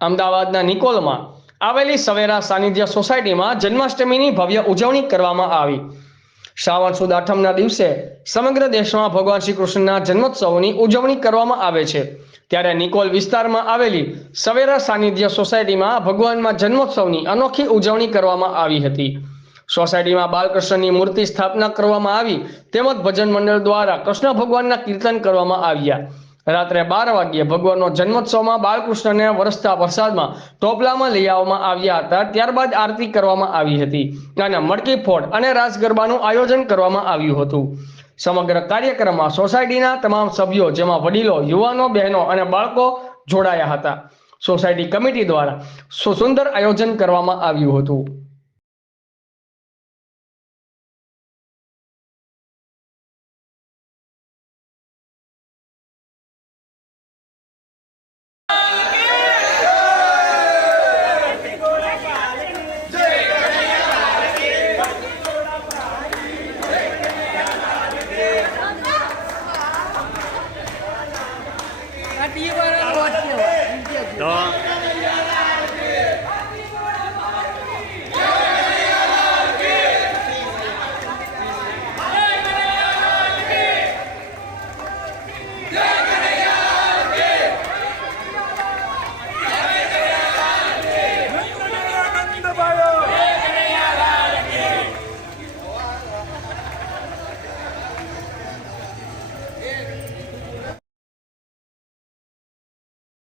અમદાવાદના નિકોલમાં આવેલી સવેરા સાનિધ્ય સોસાયટીમાં જન્માષ્ટમીની ભવ્ય ઉજવણી કરવામાં આવી। શ્રાવણ સુદ આઠમના દિવસે સમગ્ર દેશમાં ભગવાન શ્રી કૃષ્ણના જન્મોત્સવની ઉજવણી કરવામાં આવે છે, ત્યારે નિકોલ વિસ્તારમાં આવેલી સવેરા સાનિધ્ય સોસાયટીમાં ભગવાનના જન્મોત્સવની અનોખી ઉજવણી કરવામાં આવી હતી। સોસાયટીમાં બાલકૃષ્ણની મૂર્તિ સ્થાપના કરવામાં આવી તેમજ ભજન મંડળ દ્વારા કૃષ્ણ ભગવાનના કીર્તન કરવામાં આવ્યા। રાત્રે 12 વાગ્યે ભગવાનનો જન્મોત્સવમાં બાલકૃષ્ણને વરસતા વરસાદમાં ટોપલામાં લઈ આવવામાં આવ્યા હતા। ત્યારબાદ આરતી કરવામાં આવી હતી અને મટકી ફોડ અને રાસ ગરબાનું આયોજન કરવામાં આવ્યું હતું। સમગ્ર કાર્યક્રમમાં સોસાયટીના તમામ સભ્યો જેમાં વડીલો, યુવાનો, બહેનો અને બાળકો જોડાયા હતા। સોસાયટી કમિટી દ્વારા સુંદર આયોજન કરવામાં આવ્યું હતું।